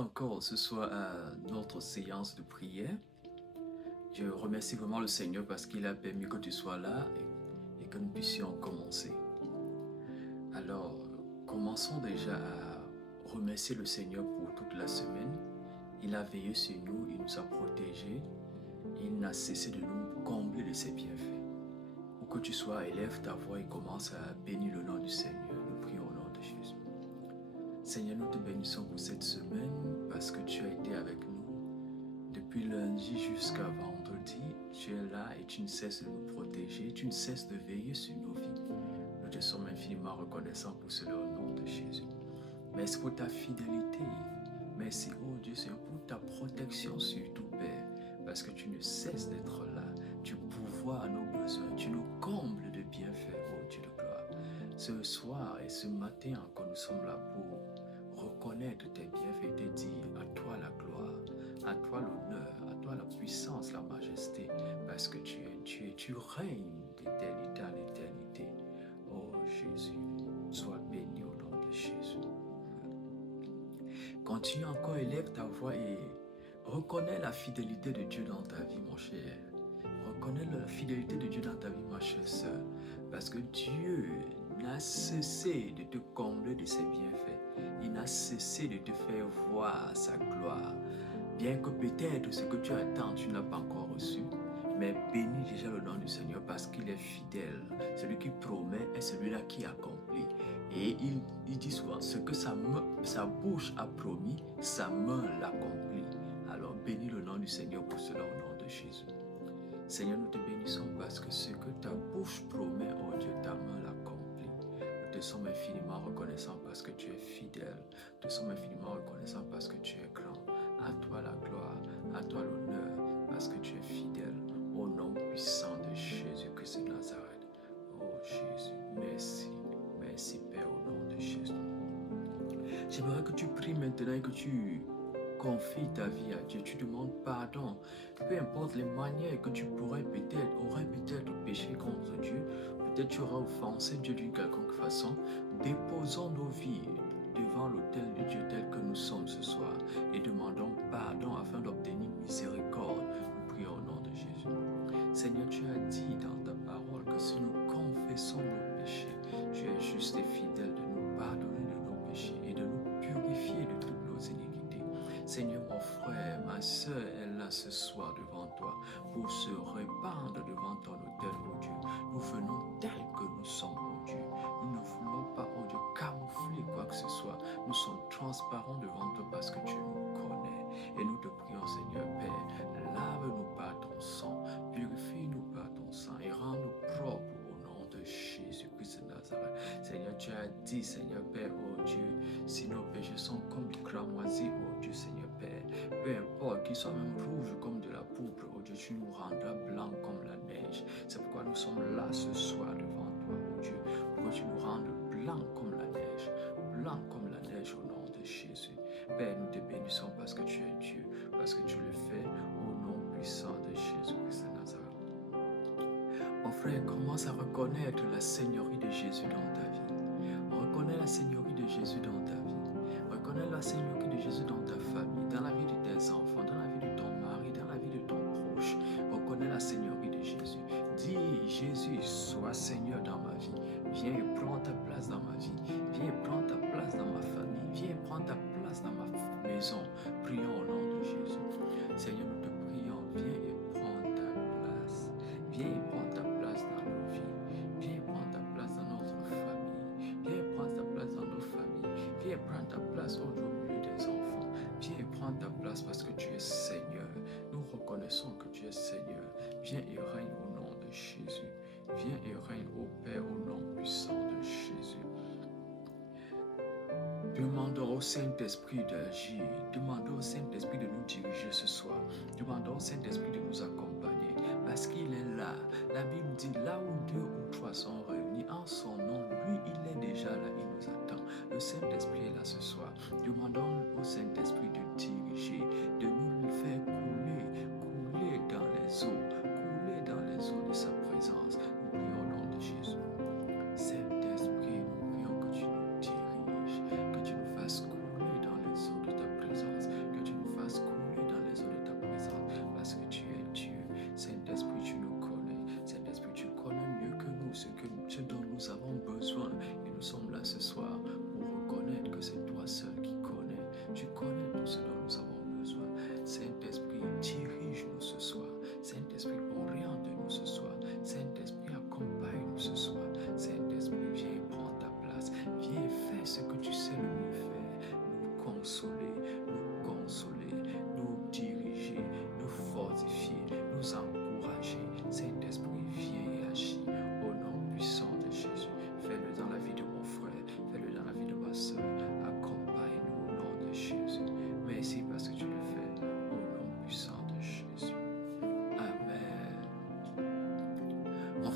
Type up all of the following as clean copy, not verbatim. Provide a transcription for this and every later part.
encore ce soir à notre séance de prière. Je remercie vraiment le Seigneur parce qu'il a permis que tu sois là et que nous puissions commencer. Alors, commençons déjà à remercier le Seigneur pour toute la semaine. Il a veillé sur nous, il nous a protégés, il n'a cessé de nous combler de ses bienfaits. Où que tu sois, élève ta voix et commence à bénir le nom du Seigneur. Nous prions au nom de Jésus. Seigneur, nous te bénissons pour cette semaine parce que tu as été avec nous. Depuis lundi jusqu'à vendredi, tu es là et tu ne cesses de nous protéger, tu ne cesses de veiller sur nos vies. Nous te sommes infiniment reconnaissants pour cela au nom de Jésus. Merci pour ta fidélité. Merci, oh Dieu Seigneur, pour ta protection surtout, Père, parce que tu ne cesses d'être là. Tu pourvois à nos besoins, tu nous combles de bienfaits, oh Dieu de gloire. Ce soir et ce matin encore, nous sommes là pour reconnaître tes bienfaits et te dire à toi la gloire, à toi l'honneur, à toi la puissance, la majesté, parce que tu règnes d'éternité en éternité. Oh Jésus, sois béni au nom de Jésus. Continue encore, élève ta voix et reconnais la fidélité de Dieu dans ta vie, mon cher. Reconnais la fidélité de Dieu dans ta vie, ma chère sœur, parce que Dieu n'a cessé de te combler de ses bienfaits. Il n'a cessé de te faire voir sa gloire. Bien que peut-être ce que tu attends, tu n'as pas encore reçu, mais bénis déjà le nom du Seigneur parce qu'il est fidèle. Celui qui promet est celui-là qui accomplit. Et il dit souvent, ce que sa bouche a promis, sa main l'accomplit. Alors bénis le nom du Seigneur pour cela au nom de Jésus. Seigneur, nous te bénissons parce que ce que ta bouche promet, oh Dieu, ta main l'accomplit. Nous te sommes infiniment reconnaissants parce que tu es fidèle. Nous te sommes infiniment reconnaissants parce que tu es grand. À toi la gloire, à toi l'honneur, parce que tu es fidèle. Au nom puissant de Jésus-Christ de Nazareth. Oh Jésus, merci. Merci Père, au nom de Jésus. J'aimerais que tu pries maintenant et que tu confies ta vie à Dieu. Tu demandes pardon. Peu importe les manières que tu aurais peut-être péché contre Dieu. Peut-être tu auras offensé Dieu d'une quelconque façon. Déposons nos vies devant l'autel de Dieu tel que nous sommes ce soir et demandons pardon afin d'obtenir miséricorde. Nous prions au nom de Jésus. Seigneur, tu as dit dans ta parole que si nous confessons nos péchés, tu es juste et fidèle de nous pardonner de nos péchés et de nous purifier de toutes nos iniquités. Seigneur, mon frère, ma soeur est là ce soir devant toi pour se répandre devant ton autel, oh Dieu. Nous venons tels que nous sommes, oh Dieu. Nous ne voulons pas, oh Dieu, camoufler quoi que ce soit. Nous sommes transparents devant toi parce que tu nous connais. Et nous te prions, Seigneur Père, lave-nous par ton sang, purifie-nous par ton sang et rends-nous propres au nom de Jésus-Christ de Nazareth. Seigneur, tu as dit, Seigneur Père, oh Dieu, si nos péchés sont comme du cramoisi, oh Dieu, Seigneur Père, peu importe qu'ils soient même rouges comme de la pourpre, oh Dieu, tu nous rendras blancs comme la neige. C'est pourquoi nous sommes là ce soir devant toi, oh Dieu, pour que tu nous rendes blancs comme la neige au nom de Jésus. Père, nous te bénissons parce que tu es Dieu, parce que tu le fais au nom puissant de Jésus-Christ de Nazareth. Mon frère, commence à reconnaître la seigneurie de Jésus dans ta vie. Reconnais la seigneurie de Jésus dans ta vie. Reconnais la seigneurie de Jésus dans ta famille, dans la vie de tes enfants, dans la vie de ton mari, dans la vie de ton proche. Reconnais la seigneurie de Jésus. Dis, Jésus, sois Seigneur dans ma vie. Viens et prends ta place dans ma vie. Viens et prends ta place dans ma famille. Viens et prends ta place dans ma maison. Prions au nom de Jésus. Seigneur, nous te prions. Viens et prends ta place. Viens et prends ta place dans nos vies. Viens et prends ta place dans notre famille. Viens et prends ta place dans nos familles. Viens et prends ta place au milieu des enfants. Viens et prends ta place parce que tu es Seigneur. Nous reconnaissons que tu es Seigneur. Viens et règne au nom de Jésus. Viens et règne au Père au nom puissant de Jésus. Demandons au Saint-Esprit d'agir. Demandons au Saint-Esprit de nous diriger ce soir. Demandons au Saint-Esprit de nous accompagner parce qu'il est là. La Bible dit là où 2 ou 3 sont réunis en son nom, lui il est déjà là, il nous attend. Le Saint-Esprit est là ce soir. Demandons au Saint-Esprit de diriger, de nous faire couler dans les eaux de sa présence. Nous prions au nom de Jésus. Saint-Esprit, nous prions que tu nous diriges, que tu nous fasses couler dans les eaux de ta présence.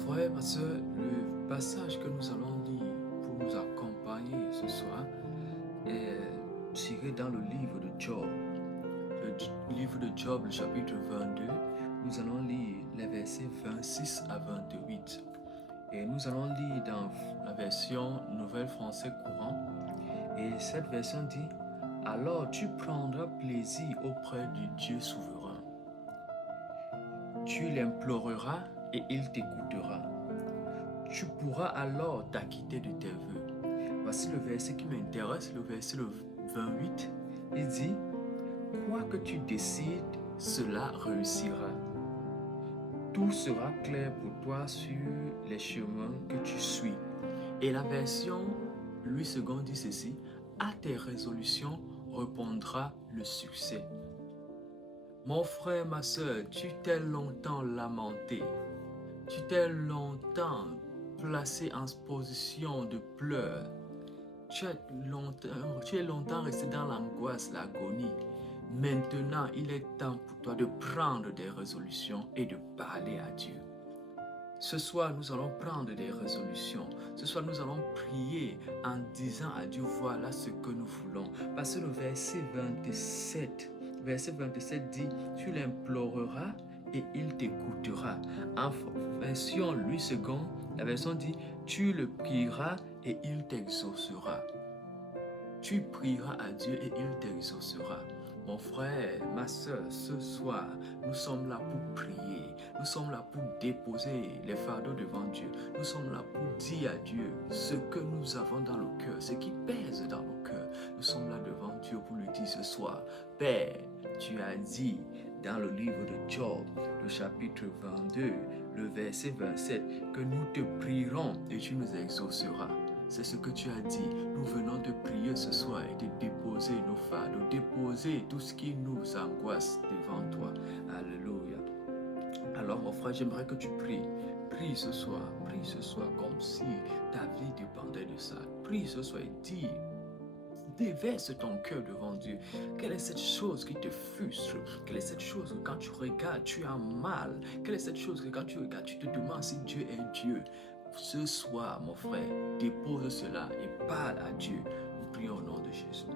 frère, ma soeur, le passage que nous allons lire pour nous accompagner ce soir est tiré dans le livre de Job. Le livre de Job, le chapitre 22, nous allons lire les versets 26 à 28. Et nous allons lire dans la version Nouvelle Français Courant. Et cette version dit: alors tu prendras plaisir auprès du Dieu souverain. Tu l'imploreras et il t'écoutera. Tu pourras alors t'acquitter de tes vœux. Voici le verset qui m'intéresse, le verset 28. Il dit: quoi que tu décides, cela réussira. Tout sera clair pour toi sur les chemins que tu suis. Et la version Louis II dit ceci: à tes résolutions répondra le succès. Mon frère, ma soeur, tu t'es longtemps lamenté. Tu t'es longtemps placé en position de pleurs. Tu es longtemps resté dans l'angoisse, l'agonie. Maintenant, il est temps pour toi de prendre des résolutions et de parler à Dieu. Ce soir, nous allons prendre des résolutions. Ce soir, nous allons prier en disant à Dieu, voilà ce que nous voulons. Parce que le verset 27 dit, tu l'imploreras et il t'écoutera. En version Louis II, la version dit, tu le prieras et il t'exaucera. Tu prieras à Dieu et il t'exaucera. Mon frère, ma soeur, ce soir, nous sommes là pour prier. Nous sommes là pour déposer les fardeaux devant Dieu. Nous sommes là pour dire à Dieu ce que nous avons dans le cœur, ce qui pèse dans nos cœurs. Nous sommes là devant Dieu pour lui dire ce soir, Père, tu as dit dans le livre de Job, le chapitre 22, le verset 27, que nous te prierons et tu nous exauceras. C'est ce que tu as dit. Nous venons de prier ce soir et de déposer nos fardeaux, de déposer tout ce qui nous angoisse devant toi. Alléluia. Alors mon frère, j'aimerais que tu pries. Prie ce soir comme si ta vie dépendait de ça. Prie ce soir et dis, déverse ton cœur devant Dieu. Quelle est cette chose qui te frustre? Quelle est cette chose que quand tu regardes, tu as mal? Quelle est cette chose que quand tu regardes, tu te demandes si Dieu est Dieu? Ce soir, mon frère, dépose cela et parle à Dieu. Nous prions au nom de Jésus.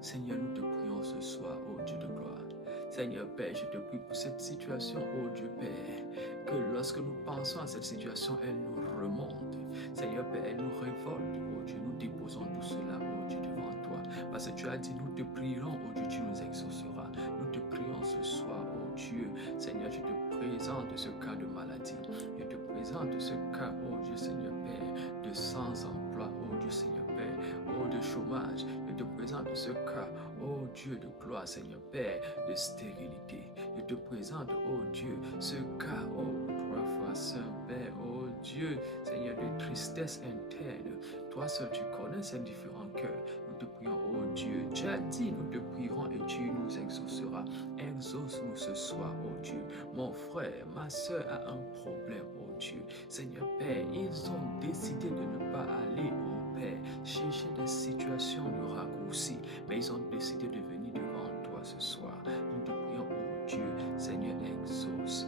Seigneur, nous te prions ce soir, ô Dieu de gloire. Seigneur Père, je te prie pour cette situation, ô Dieu Père, que lorsque nous pensons à cette situation, elle nous remonte. Seigneur Père, elle nous révolte, ô Dieu. Nous déposons tout cela, ô Dieu, devant toi. Parce que tu as dit, nous te prierons, ô Dieu, tu nous exauceras. Nous te prions ce soir, ô Dieu. Seigneur, je te présente ce cas de maladie. Je te présente ce cas, ô Dieu, Seigneur Père, de sans-emploi, ô Dieu, Seigneur Père, ô de chômage. Je te présente ce cas, ô Dieu de gloire, Seigneur Père, de stérilité. Je te présente, ô Dieu, ce cas, ô trois fois Saint Père, ô Dieu, Seigneur, de tristesse interne. Toi seul, tu connais ces différents cœurs. Nous te prions, ô Dieu. Tu as dit, nous te prierons et tu nous exauceras. Exauce-nous ce soir, ô Dieu. Mon frère, ma soeur a un problème, ô Dieu. Seigneur Père, ils ont décidé de ne pas aller au Père chercher des situations de raccourci, mais ils ont décidé de venir devant toi ce soir. Nous te prions, ô Dieu. Seigneur, exauce,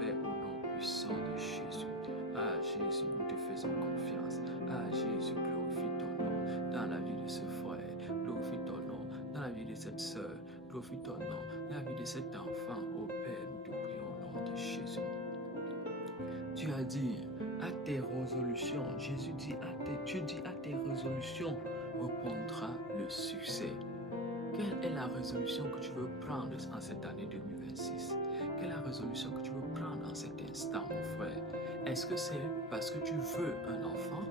Père, au nom puissant de Jésus. Ah Jésus, nous te faisons confiance. Ah Jésus, glorifie ton nom dans la vie de ce frère. Glorifie ton nom dans la vie de cette sœur. Glorifie ton nom dans la vie de cet enfant. Ô Père, nous te prions au nom de Jésus. Tu as dit à tes résolutions, Jésus dit tu dis à tes résolutions répondra le succès. Quelle est la résolution que tu veux prendre en cette année 2026? Quelle est la résolution que tu veux prendre en cet instant, mon frère? Est-ce que c'est parce que tu veux un enfant?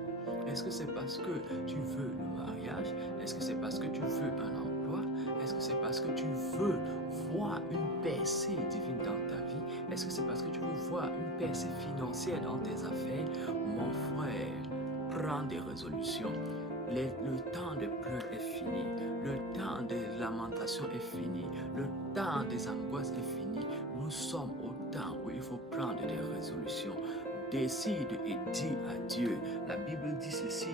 Est-ce que c'est parce que tu veux le mariage? Est-ce que c'est parce que tu veux un emploi? Est-ce que c'est parce que tu veux voir une percée divine dans ta vie? Est-ce que c'est parce que tu veux voir une percée financière dans tes affaires? Mon frère, prends des résolutions. Le temps de pleurs est fini. Le temps des lamentations est fini. Le temps des angoisses est fini. Nous sommes au temps où il faut prendre des résolutions. Décide et dis à Dieu. La Bible dit ceci,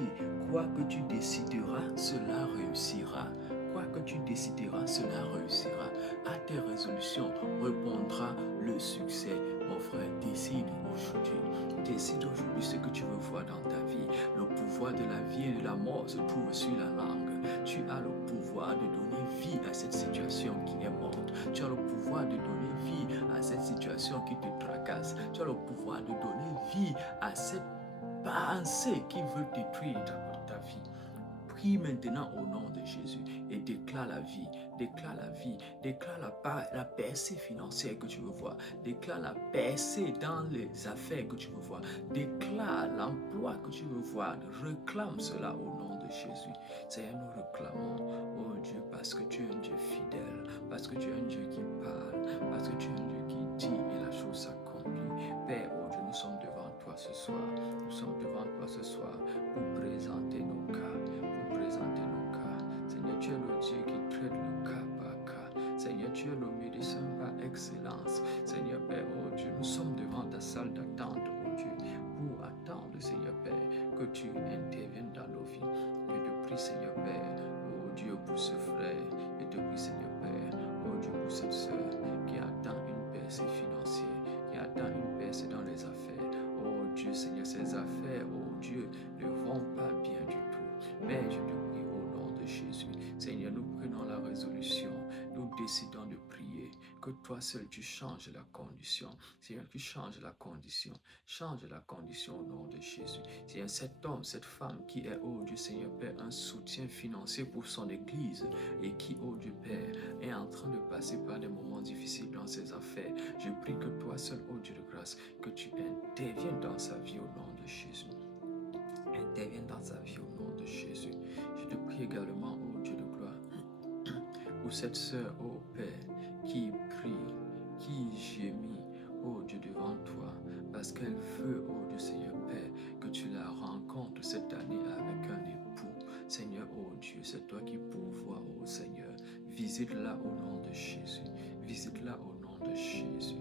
quoi que tu décideras, cela réussira. Quoi que tu décideras, cela réussira. À tes résolutions répondra le succès. Mon frère, décide aujourd'hui. Décide aujourd'hui ce que tu veux voir dans ta vie. Le pouvoir de la vie et de la mort se trouve sur la langue. Tu as le pouvoir de donner vie à cette situation qui est morte. Tu as le pouvoir de donner vie à cette situation qui te tracasse. Tu as le pouvoir de donner vie à cette pensée qui veut détruire ta vie. Prie maintenant au nom de Jésus et déclare la vie, déclare la vie, déclare la percée financière que tu veux voir, déclare la percée dans les affaires que tu veux voir, déclare l'emploi que tu veux voir, réclame cela au nom de Jésus. Seigneur, nous réclamons, oh Dieu, parce que tu es un Dieu fidèle, parce que tu es un Dieu qui parle, parce que tu es un Dieu qui dit et la chose s'accomplit. Père, oh Dieu, nous sommes devant toi ce soir, nous sommes devant toi ce soir pour présenter nos cas. Présenter nos cas. Seigneur, tu es le Dieu qui traite le cas par cas. Seigneur, tu es le médecin par excellence. Seigneur Père, oh Dieu, nous sommes devant ta salle d'attente, oh Dieu, pour attendre, Seigneur Père, que tu interviennes dans nos vies. Je te prie, Seigneur Père, oh Dieu, pour ce frère. Je te prie, Seigneur Père, oh Dieu, pour cette sœur qui attend une percée financière, qui attend une percée dans les affaires. Oh Dieu, Seigneur, ces affaires, oh Dieu, ne vont pas bien du tout. Mais je te prie au nom de Jésus. Seigneur, nous prenons la résolution. Nous décidons de prier. Que toi seul tu changes la condition. Seigneur, tu changes la condition. Change la condition au nom de Jésus. Seigneur, cet homme, cette femme qui est, oh Dieu Seigneur Père, un soutien financier pour son église et qui, oh Dieu Père, est en train de passer par des moments difficiles dans ses affaires. Je prie que toi seul, oh Dieu de grâce, que tu interviennes dans sa vie au nom de Jésus. Interviens dans sa vie au nom de Jésus. Je te prie également, ô Dieu de gloire, pour cette sœur, ô Père, qui prie, qui gémit, ô Dieu, devant toi, parce qu'elle veut, ô Dieu Seigneur Père, que tu la rencontres cette année avec un époux. Seigneur, ô Dieu, c'est toi qui pourvois, ô Seigneur. Visite-la au nom de Jésus. Visite-la au nom de Jésus.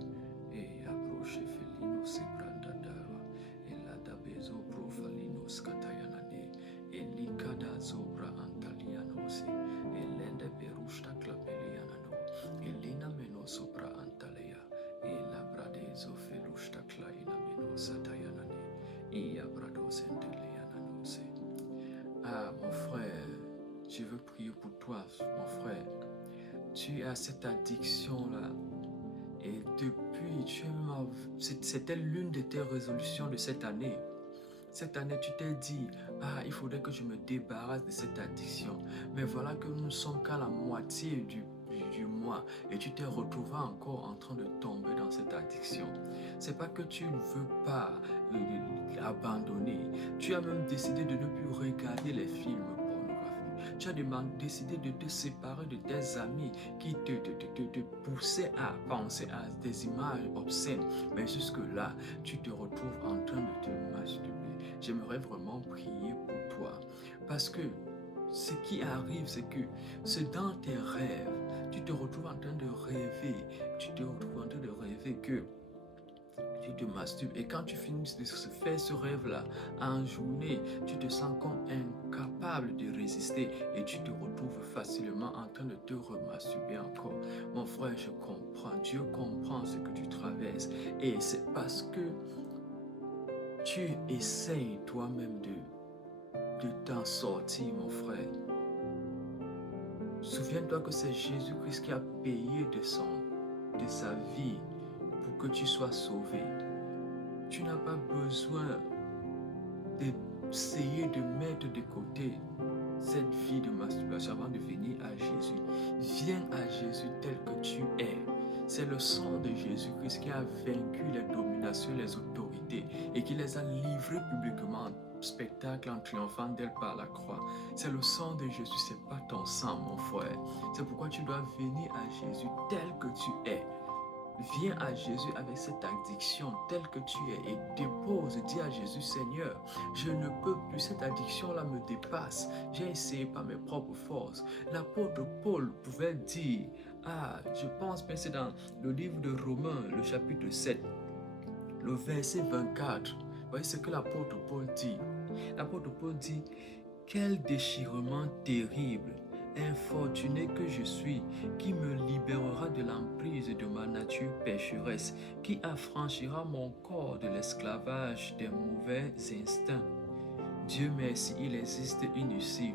Et approche Felino Sebrandadava. Et la dabezo profalino scatayanane. Et likada zobra antalianosi. Et lende perusta clapelianano. Et lina meno sopra antalea. Et la bradezo felusta claina meno satayanane. Et abrado senteliananose. Ah, mon frère, je veux prier pour toi, mon frère. Tu as cette addiction-là. Et depuis, c'était l'une de tes résolutions de cette année. Cette année, tu t'es dit, ah, il faudrait que je me débarrasse de cette addiction. Mais voilà que nous ne sommes qu'à la moitié du mois et tu t'es retrouvé encore en train de tomber dans cette addiction. C'est pas que tu ne veux pas abandonner. Tu as même décidé de ne plus regarder les films pornographiques. Tu as décidé de te séparer de tes amis qui te poussaient à penser à des images obscènes. Mais jusque-là, tu te retrouves en train de te masturber. J'aimerais vraiment prier pour toi. Parce que ce qui arrive, c'est que c'est dans tes rêves. Tu te retrouves en train de rêver. Tu te retrouves en train de rêver que tu te masturbes. Et quand tu finis de faire ce rêve-là en journée, tu te sens comme incapable de résister et tu te retrouves facilement en train de te remasturber encore. Mon frère, je comprends. Dieu comprend ce que tu traverses. Et c'est parce que tu essayes toi-même de t'en sortir, mon frère. Souviens-toi que c'est Jésus-Christ qui a payé de sa vie pour que tu sois sauvé. Tu n'as pas besoin d'essayer de mettre de côté cette vie de masturbation avant de venir à Jésus. Viens à Jésus tel que tu es. C'est le sang de Jésus-Christ qui a vaincu les dominations, les autorités et qui les a livrées publiquement en spectacle en triomphant d'elle par la croix. C'est le sang de Jésus, c'est pas ton sang, mon frère. C'est pourquoi tu dois venir à Jésus tel que tu es. Viens à Jésus avec cette addiction telle que tu es et dépose, dis à Jésus, Seigneur, je ne peux plus, cette addiction-là me dépasse. J'ai essayé par mes propres forces. L'apôtre Paul pouvait dire, je pense que c'est dans le livre de Romains, le chapitre 7, le verset 24. Vous voyez ce que l'apôtre Paul dit. L'apôtre Paul dit, quel déchirement terrible infortuné que je suis, qui me libérera de l'emprise de ma nature pécheresse, qui affranchira mon corps de l'esclavage des mauvais instincts. Dieu merci, il existe une issue.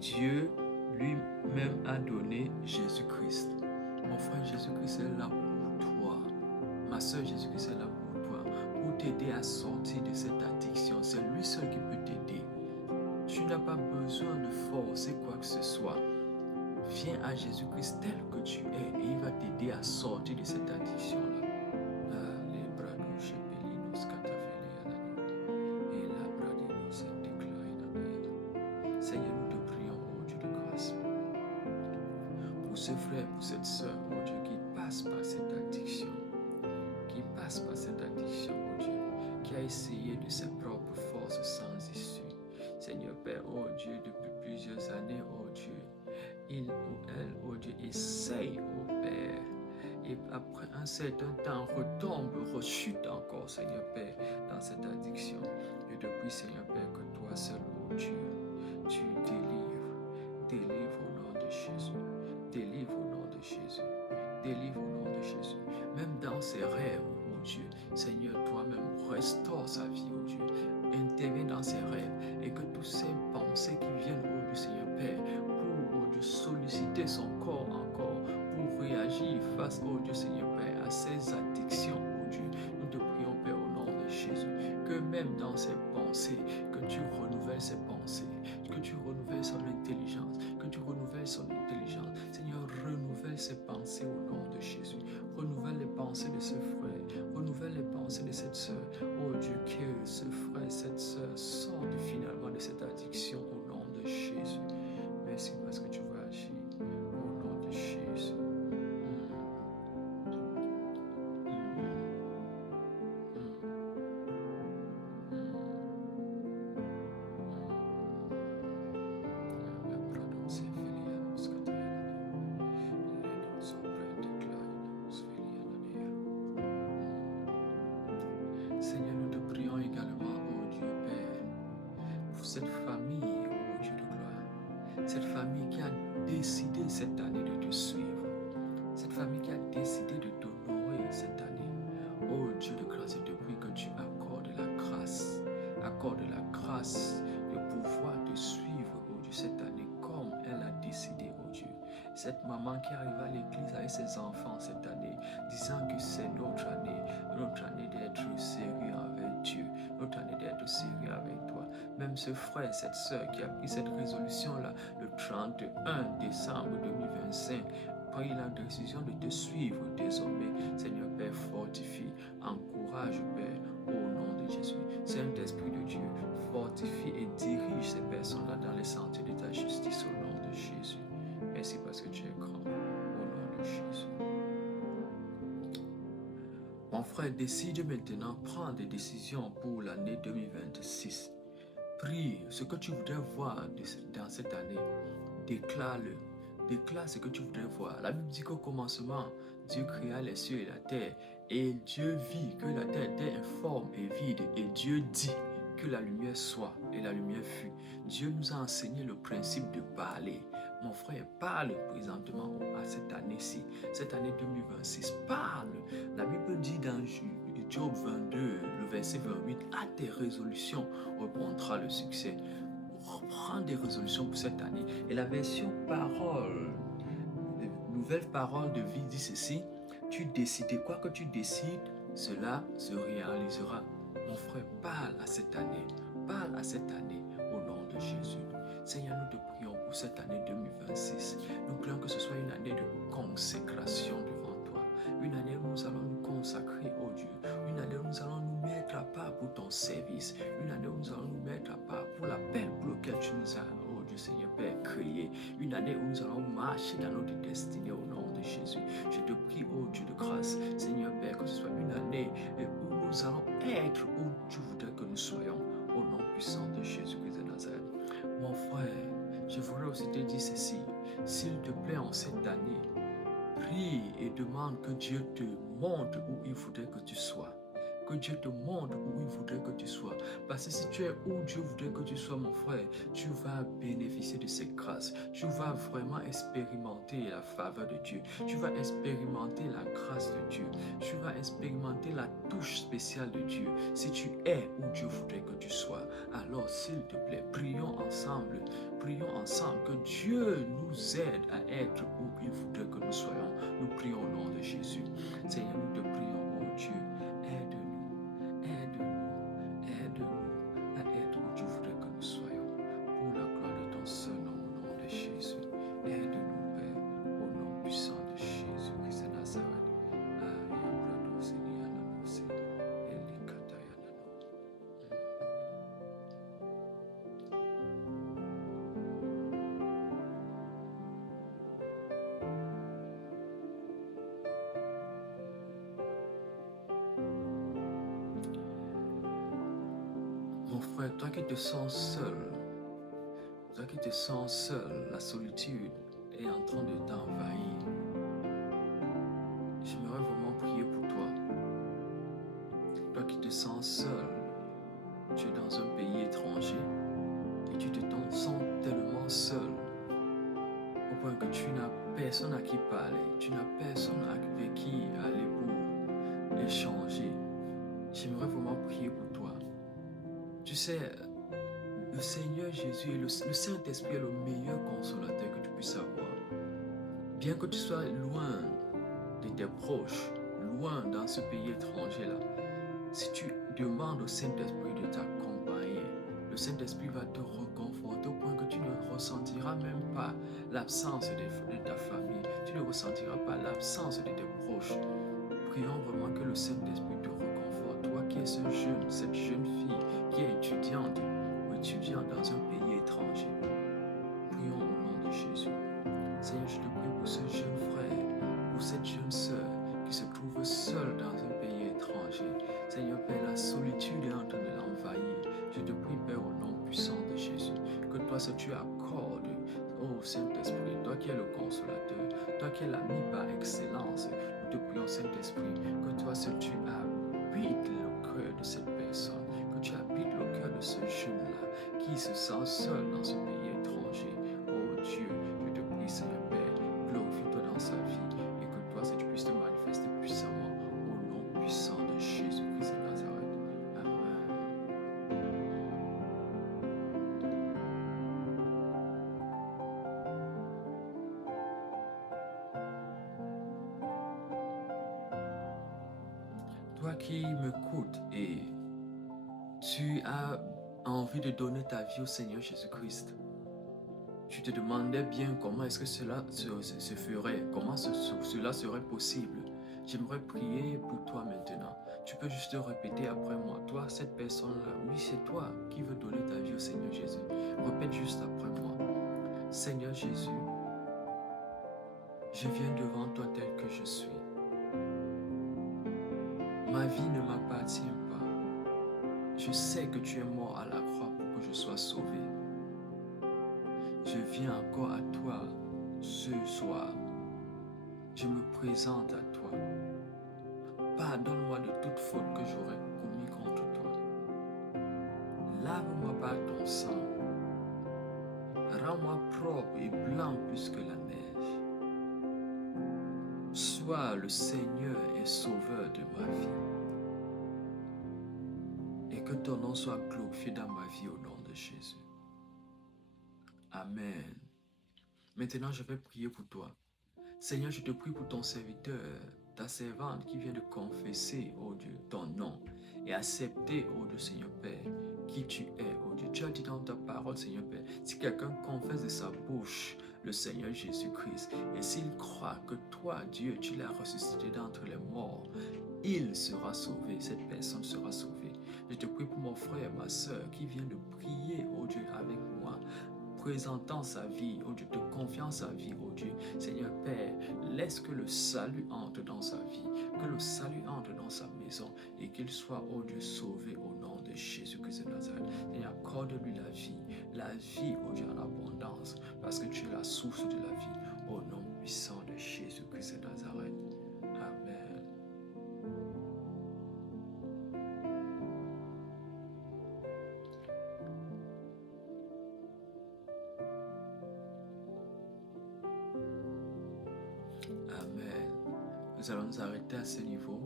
Dieu lui-même a donné Jésus-Christ. Mon frère, Jésus-Christ est là pour toi. Ma soeur, Jésus-Christ est là pour toi, pour t'aider à sortir de cette addiction. C'est lui seul qui peut t'aider. Tu n'as pas besoin de forcer quoi que ce soit. Viens à Jésus-Christ tel que tu es et il va t'aider à sortir de cette addiction-là. Seigneur, nous te prions, oh Dieu de grâce, pour ce frère, pour cette soeur, oh Dieu, qui passe par cette addiction, oh Dieu, qui a essayé de ses propres forces sans issue. Seigneur Père, oh Dieu, depuis plusieurs années, oh Dieu, il ou elle, oh Dieu, essaye, oh Père, et après un certain temps retombe, rechute encore, Seigneur Père, dans cette addiction. Je te prie, Seigneur Père, que toi seul, oh Dieu, tu délivres au nom de Jésus, délivre au nom de Jésus, délivre au nom de Jésus. Même dans ses rêves, oh Dieu, Seigneur, toi-même, restaure sa vie, oh Dieu, interviens dans ses rêves et que toutes ces pensées qui viennent, oh Dieu, Seigneur Père, pour, oh Dieu, solliciter son corps encore, pour réagir face, oh Dieu, Seigneur Père, à ces addictions, oh Dieu, nous te prions, Père, au nom de Jésus, que même dans ses pensées, que tu renouvelles ses pensées, que tu renouvelles son intelligence, Seigneur, renouvelle ses pensées au nom de Jésus, renouvelle les pensées de ce frère, renouvelle les pensées de cette soeur, oh Dieu, que ce frère, cette soeur sortent finalement de cette addiction au nom de Jésus. Merci parce que tu vas agir au nom de Jésus. Seigneur, nous te prions également, oh Dieu Père, pour cette famille, oh Dieu de gloire, cette famille qui a décidé cette année de te suivre, cette famille qui a décidé de t'honorer cette année. Oh Dieu de grâce, je te prie que tu accordes la grâce de pouvoir te suivre, oh Dieu, cette année comme elle a décidé, oh Dieu. Cette maman qui arrive à l'église avec ses enfants cette année, disant que c'est notre année d'être sérieux avec Dieu, notre année d'être sérieux avec toi. Même ce frère, cette soeur qui a pris cette résolution-là le 31 décembre 2025, pris la décision de te suivre désormais. Seigneur Père, fortifie, encourage Père, au nom de Jésus. Saint-Esprit de Dieu, fortifie et dirige ces personnes-là dans les sentiers de ta justice au nom de Jésus. Merci parce que tu es grand, au nom de Jésus. Mon frère, décide maintenant, prends des décisions pour l'année 2026. Prie ce que tu voudrais voir dans cette année. Déclare-le. Déclare ce que tu voudrais voir. La Bible dit qu'au commencement, Dieu créa les cieux et la terre. Et Dieu vit que la terre était informe et vide. Et Dieu dit que la lumière soit. Et la lumière fut. Dieu nous a enseigné le principe de parler. Mon frère, parle présentement à cette année-ci, cette année 2026. Parle. La Bible dit dans Job 22, le verset 28, à tes résolutions répondra le succès. Prends des résolutions pour cette année. Et la version parole, nouvelle parole de vie dit ceci: tu décides, quoi que tu décides, cela se réalisera. Mon frère, parle à cette année. Parle à cette année au nom de Jésus. Seigneur, nous te prions pour cette année 2026. Nous prions que ce soit une année de consécration devant toi. Une année où nous allons nous consacrer au Dieu. Une année où nous allons nous mettre à part pour ton service. Une année où nous allons nous mettre à part pour l'appel pour lequel tu nous as, oh Dieu Seigneur Père, créé. Une année où nous allons marcher dans notre destinée au nom de Jésus. Je te prie, oh Dieu de grâce, Seigneur Père, que ce soit une année où nous allons être où tu voudrais que nous soyons. Au nom puissant de Jésus-Christ de Nazareth. Mon frère, je voudrais aussi te dire ceci. S'il te plaît, en cette année, prie et demande que Dieu te montre où il faudrait que tu sois. que Dieu te montre où il voudrait que tu sois. Parce que si tu es où Dieu voudrait que tu sois, mon frère, tu vas bénéficier de ses grâces. Tu vas vraiment expérimenter la faveur de Dieu. Tu vas expérimenter la grâce de Dieu. Tu vas expérimenter la touche spéciale de Dieu. Si tu es où Dieu voudrait que tu sois, alors s'il te plaît, prions ensemble que Dieu nous aide à être où il voudrait que nous soyons. Nous prions au nom de Jésus. Seigneur, nous te prions, oh Dieu, aide-nous, aide-nous, aide-nous à être où Dieu voudrait que nous soyons. Pour la gloire de ton seul nom, au nom de Jésus. Aide-nous, Père, au nom puissant de Jésus Christ de Nazareth. Mon frère, toi qui te sens seul, la solitude est en train de t'envahir. J'aimerais vraiment prier pour toi. Toi qui te sens seul, tu es dans un pays étranger et tu te sens tellement seul au point que tu n'as personne à qui parler, tu n'as personne avec qui aller pour échanger. J'aimerais vraiment prier pour toi. Tu sais, le Seigneur Jésus et le Saint-Esprit est le meilleur consolateur que tu puisses avoir. Bien que tu sois loin de tes proches, loin dans ce pays étranger-là, si tu demandes au Saint-Esprit de t'accompagner, le Saint-Esprit va te reconforter au point que tu ne ressentiras même pas l'absence de ta famille, tu ne ressentiras pas l'absence de tes proches. Prions vraiment que le Saint-Esprit te reconforte. Toi qui es ce jeune, cette jeune fille qui est étudiante ou étudiant dans un pays étranger, prions au nom de Jésus. Seigneur, je te prie pour ce jeune frère, pour cette jeune sœur qui se trouve seule dans un pays étranger. Seigneur Père, la solitude est en train de l'envahir. Je te prie, Père, au nom puissant de Jésus, que toi, ce tu accordes, ô Saint-Esprit, toi qui es le consolateur, toi qui es l'ami par excellence, nous te prions, Saint-Esprit, que toi, ce tu habites le cœur de cette personne, que tu habites le cœur de ce jeune-là qui se sent seul dans ce pays étranger. Oh Dieu, je te prie, Seigneur Père, glorifie-toi dans sa vie et que toi, tu puisses te manifester puissamment au nom puissant de Jésus-Christ de Nazareth. Amen. Toi qui m'écoutes et tu as envie de donner ta vie au Seigneur Jésus-Christ, tu te demandais bien comment est-ce que cela se ferait, comment cela serait possible. J'aimerais prier pour toi maintenant. Tu peux juste répéter après moi. Toi, cette personne-là, oui, c'est toi qui veux donner ta vie au Seigneur Jésus. Répète juste après moi. Seigneur Jésus, je viens devant toi tel que je suis. Ma vie ne m'appartient pas. Je sais que tu es mort à la croix pour que je sois sauvé. Je viens encore à toi ce soir. Je me présente à toi. Pardonne-moi de toute faute que j'aurais commis contre toi. Lave-moi par ton sang. Rends-moi propre et blanc plus que la neige. Sois le Seigneur et Sauveur de ma vie. Et que ton nom soit glorifié dans ma vie au nom de Jésus. Amen. Maintenant, je vais prier pour toi. Seigneur, je te prie pour ton serviteur, ta servante qui vient de confesser, oh Dieu, ton nom et accepter, oh Dieu, Seigneur Père, qui tu es, oh Dieu. Tu as dit dans ta parole, Seigneur Père, si quelqu'un confesse de sa bouche le Seigneur Jésus-Christ et s'il croit que toi, Dieu, tu l'as ressuscité d'entre les morts, il sera sauvé, cette personne sera sauvée. Je te prie pour mon frère, ma soeur qui vient de prier, oh Dieu, avec moi, présentant sa vie, oh Dieu, te confiant sa vie, oh Dieu. Seigneur Père, laisse que le salut entre dans sa vie, que le salut entre dans sa maison et qu'il soit, oh Dieu, sauvé au nom de Jésus-Christ de Nazareth. Seigneur, accorde-lui la vie, oh Dieu, en abondance, parce que tu es la source de la vie, au nom puissant de Jésus-Christ de Nazareth. Amen. Nous allons nous arrêter à ce niveau.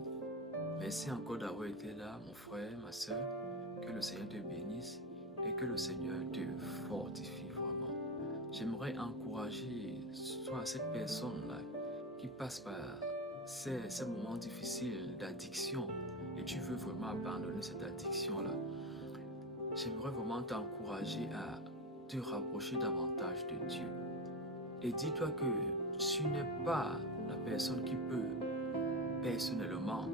Merci encore d'avoir été là, mon frère, ma soeur. Que le Seigneur te bénisse et que le Seigneur te fortifie vraiment. J'aimerais encourager soit cette personne-là qui passe par ces moments difficiles d'addiction et tu veux vraiment abandonner cette addiction-là. J'aimerais vraiment t'encourager à te rapprocher davantage de Dieu. Et dis-toi que tu n'es pas la personne qui peut personnellement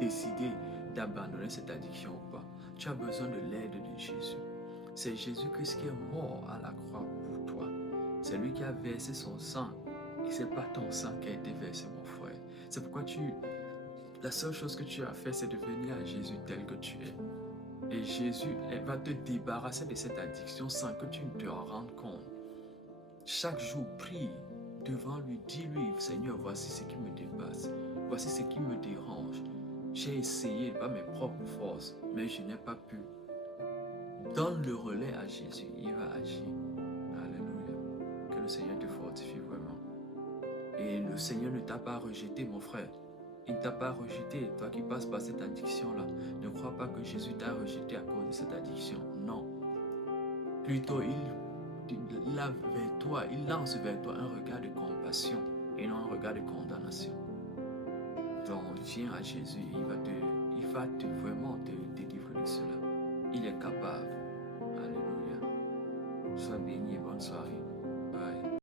décider d'abandonner cette addiction ou pas. Tu as besoin de l'aide de Jésus. C'est Jésus-Christ qui est mort à la croix pour toi. C'est lui qui a versé son sang. Et ce n'est pas ton sang qui a été versé, mon frère. C'est pourquoi la seule chose que tu as fait, c'est de venir à Jésus tel que tu es. Et Jésus, elle va te débarrasser de cette addiction sans que tu ne te en rendes compte. Chaque jour, prie devant lui, dis-lui, Seigneur, voici ce qui me dépasse, voici ce qui me dérange. J'ai essayé par mes propres forces, mais je n'ai pas pu. Donne le relais à Jésus, il va agir. Alléluia. Que le Seigneur te fortifie vraiment. Et le Seigneur ne t'a pas rejeté, mon frère. Il ne t'a pas rejeté, toi qui passes par cette addiction-là. Ne crois pas que Jésus t'a rejeté à cause de cette addiction. Non. Plutôt, il lance vers toi un regard de compassion et non un regard de condamnation. Donc, viens à Jésus, il va vraiment te délivrer de cela. Il est capable. Alléluia. Sois béni et bonne soirée. Bye.